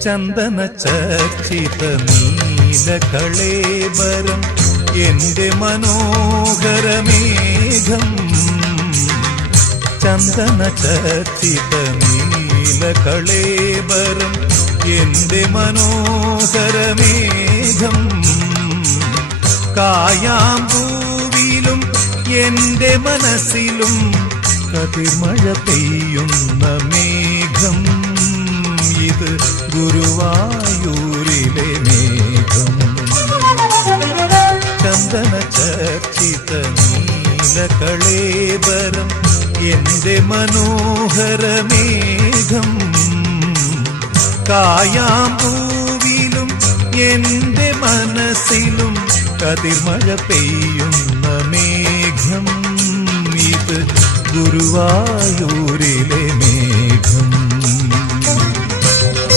ചന്ദന ചർച്ചിത നീലകളേബരം എന്റെ മനോഹരമേഘം. ചന്ദന ചർച്ചിത നീലകളേബരം എന്റെ മനോഹരമേഘം. കായാമ്പൂവിലും എന്റെ മനസ്സിലും കതിർമഴ പെയ്യുന്ന മേഘം. ഇത് ഗുരുവായൂരിലെ മേഘം. ചന്ദന ചർച്ചിത നീലകളേബരം എന്റെ മനോഹരമേഘം. കായാമ്പൂവിലും എന്റെ മനസ്സിലും കതിർമഴ പെയ്യുന്ന മേഘം. ഇത് ഗുരുവായൂരിലെ